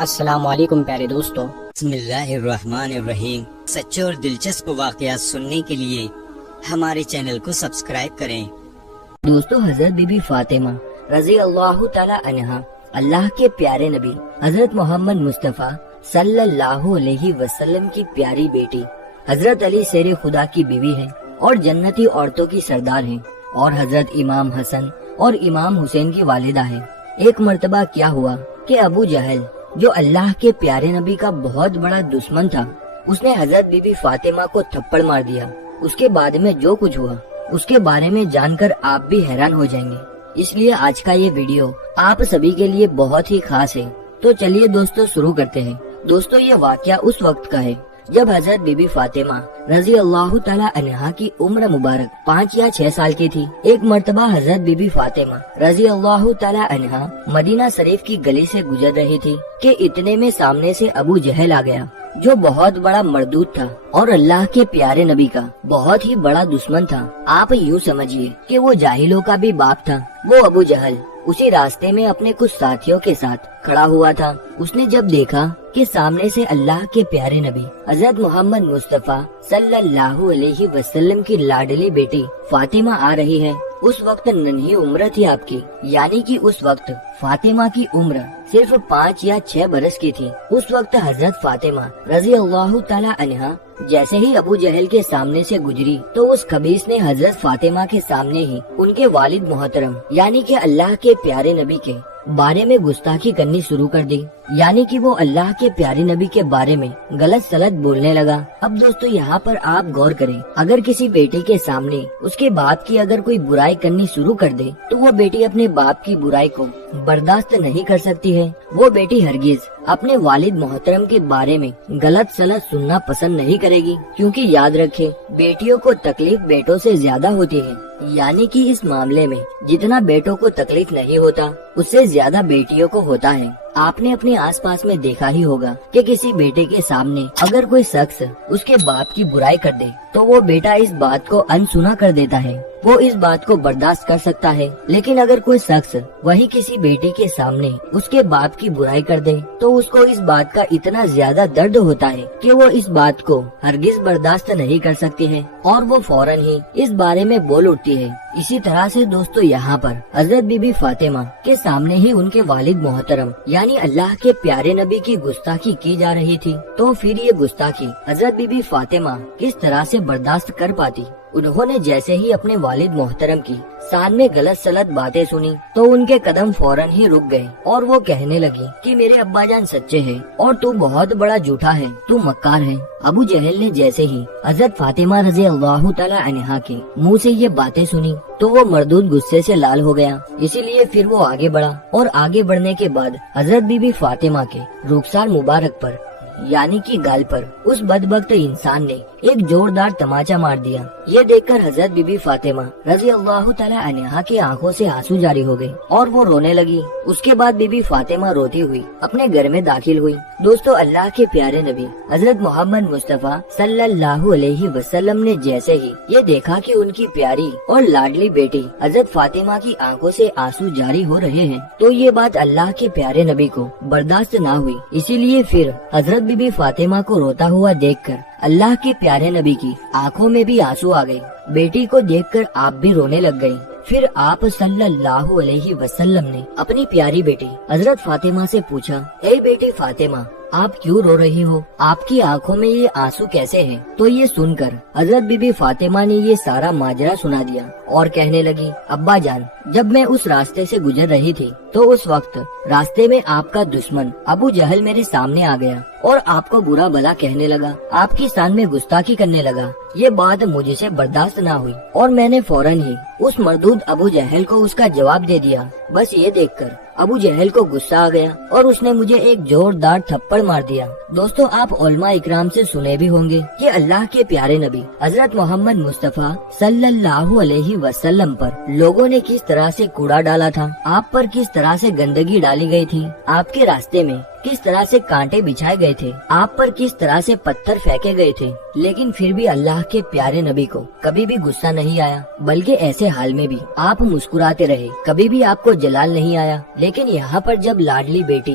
السلام علیکم پیارے دوستو، بسم اللہ الرحمن الرحیم۔ سچے اور دلچسپ واقعات سننے کے لیے ہمارے چینل کو سبسکرائب کریں۔ دوستو، حضرت بی بی فاطمہ رضی اللہ تعالی عنہا اللہ کے پیارے نبی حضرت محمد مصطفیٰ صلی اللہ علیہ وسلم کی پیاری بیٹی حضرت علی شیر خدا کی بیوی ہیں اور جنتی عورتوں کی سردار ہیں، اور حضرت امام حسن اور امام حسین کی والدہ ہیں۔ ایک مرتبہ کیا ہوا کہ ابو جہل، جو اللہ کے پیارے نبی کا بہت بڑا دشمن تھا، اس نے حضرت بی بی فاطمہ کو تھپڑ مار دیا۔ اس کے بعد میں جو کچھ ہوا اس کے بارے میں جان کر آپ بھی حیران ہو جائیں گے، اس لیے آج کا یہ ویڈیو آپ سبھی کے لیے بہت ہی خاص ہے۔ تو چلیے دوستو شروع کرتے ہیں۔ دوستو، یہ واقعہ اس وقت کا ہے جب حضرت بی بی فاطمہ رضی اللہ تعالی عنہا کی عمر مبارک 5 یا 6 سال کی تھی۔ ایک مرتبہ حضرت بی بی فاطمہ رضی اللہ تعالی عنہا مدینہ شریف کی گلی سے گزر رہی تھی کہ اتنے میں سامنے سے ابو جہل آ گیا، جو بہت بڑا مردود تھا اور اللہ کے پیارے نبی کا بہت ہی بڑا دشمن تھا۔ آپ یوں سمجھیے کہ وہ جاہلوں کا بھی باپ تھا۔ وہ ابو جہل اسی راستے میں اپنے کچھ ساتھیوں کے ساتھ کھڑا ہوا تھا۔ اس نے جب دیکھا کہ سامنے سے اللہ کے پیارے نبی حضرت محمد مصطفیٰ صلی اللہ علیہ وسلم کی لاڈلی بیٹی فاطمہ آ رہی ہے، اس وقت ننھی عمر تھی آپ کی، یعنی کہ اس وقت فاطمہ کی عمر صرف 5 یا 6 برس کی تھی۔ اس وقت حضرت فاطمہ رضی اللہ تعالی عنہا جیسے ہی ابو جہل کے سامنے سے گزری تو اس خبیث نے حضرت فاطمہ کے سامنے ہی ان کے والد محترم یعنی کہ اللہ کے پیارے نبی کے بارے میں گستاخی کرنی شروع کر دی، یعنی کہ وہ اللہ کے پیارے نبی کے بارے میں غلط سلط بولنے لگا۔ اب دوستو، یہاں پر آپ غور کریں، اگر کسی بیٹی کے سامنے اس کے باپ کی اگر کوئی برائی کرنی شروع کر دے تو وہ بیٹی اپنے باپ کی برائی کو برداشت نہیں کر سکتی ہے۔ وہ بیٹی ہرگز اپنے والد محترم کے بارے میں غلط سلط سننا پسند نہیں کرے گی، کیونکہ یاد رکھے بیٹیوں کو تکلیف بیٹوں سے زیادہ ہوتی ہے، یعنی کہ اس معاملے میں جتنا بیٹوں کو تکلیف نہیں ہوتا اس سے زیادہ بیٹیوں کو ہوتا ہے۔ آپ نے اپنے آس پاس میں دیکھا ہی ہوگا کہ کسی بیٹے کے سامنے اگر کوئی شخص اس کے باپ کی برائی کر دے تو وہ بیٹا اس بات کو انسنا کر دیتا ہے، وہ اس بات کو برداشت کر سکتا ہے۔ لیکن اگر کوئی شخص وہی کسی بیٹے کے سامنے اس کے باپ کی برائی کر دے تو اس کو اس بات کا اتنا زیادہ درد ہوتا ہے کہ وہ اس بات کو ہرگز برداشت نہیں کر سکتی ہے اور وہ فوراً ہی اس بارے میں بول اٹھتی ہے۔ اسی طرح سے دوستو، یہاں پر حضرت بی بی فاطمہ کے سامنے ہی ان کے والد محترم یعنی اللہ کے پیارے نبی کی گستاخی کی جا رہی تھی، تو پھر یہ گستاخی حضرت بی بی فاطمہ کس طرح سے برداشت کر پاتی؟ انہوں نے جیسے ہی اپنے والد محترم کی ساتھ میں غلط سلط باتیں سنی تو ان کے قدم فوراً ہی رک گئے اور وہ کہنے لگی کہ میرے ابا جان سچے ہیں اور تو بہت بڑا جھوٹا ہے، تو مکار ہے۔ ابو جہل نے جیسے ہی حضرت فاطمہ رضی اللہ تعالی عنہا کے منہ سے یہ باتیں سنی تو وہ مردود غصے سے لال ہو گیا، اسی لیے پھر وہ آگے بڑھا اور آگے بڑھنے کے بعد حضرت بی بی فاطمہ کے رخسار مبارک پر یعنی کہ گال پر اس بدبخت انسان نے ایک زوردار تماچا مار دیا۔ یہ دیکھ کر حضرت بی بی فاطمہ رضی اللہ تعالی عنہا کی آنکھوں سے آنسو جاری ہو گئے اور وہ رونے لگی۔ اس کے بعد بی بی فاطمہ روتی ہوئی اپنے گھر میں داخل ہوئی۔ دوستو، اللہ کے پیارے نبی حضرت محمد مصطفیٰ صلی اللہ علیہ وسلم نے جیسے ہی یہ دیکھا کہ ان کی پیاری اور لاڈلی بیٹی حضرت فاطمہ کی آنکھوں سے آنسو جاری ہو رہے ہیں تو یہ بات اللہ کے پیارے نبی کو برداشت نہ ہوئی، اسی لیے پھر حضرت بی بی فاطمہ کو روتا ہوا دیکھ کر اللہ کے پیارے نبی کی آنکھوں میں بھی آنسو آ گئے۔ بیٹی کو دیکھ کر آپ بھی رونے لگ گئے۔ پھر آپ صلی اللہ علیہ وسلم نے اپنی پیاری بیٹی حضرت فاطمہ سے پوچھا، اے بیٹی فاطمہ، آپ کیوں رو رہی ہو؟ آپ کی آنکھوں میں یہ آنسو کیسے ہیں؟ تو یہ سن کر حضرت بی بی فاطمہ نے یہ سارا ماجرا سنا دیا اور کہنے لگی، ابا جان، جب میں اس راستے سے گزر رہی تھی تو اس وقت راستے میں آپ کا دشمن ابو جہل میرے سامنے آ گیا اور آپ کو برا بھلا کہنے لگا، آپ کی شان میں گستاخی کرنے لگا۔ یہ بات مجھے سے برداشت نہ ہوئی اور میں نے فوراً ہی اس مردود ابو جہل کو اس کا جواب دے دیا۔ بس یہ دیکھ کر ابو جہل کو غصہ آ گیا اور اس نے مجھے ایک زوردار تھپڑ مار دیا۔ دوستو، آپ علماء اکرام سے سنے بھی ہوں گے کہ اللہ کے پیارے نبی حضرت محمد مصطفیٰ صلی اللہ علیہ وسلم پر لوگوں نے کس طرح سے کوڑا ڈالا تھا، آپ پر کس طرح سے گندگی ڈالی گئی تھی، آپ کے راستے میں کس طرح سے کانٹے بچھائے گئے تھے، آپ پر کس طرح سے پتھر پھینکے گئے تھے، لیکن پھر بھی اللہ کے پیارے نبی کو کبھی بھی غصہ نہیں آیا، بلکہ ایسے حال میں بھی آپ مسکراتے رہے، کبھی بھی آپ کو جلال نہیں آیا۔ لیکن یہاں پر جب لاڈلی بیٹی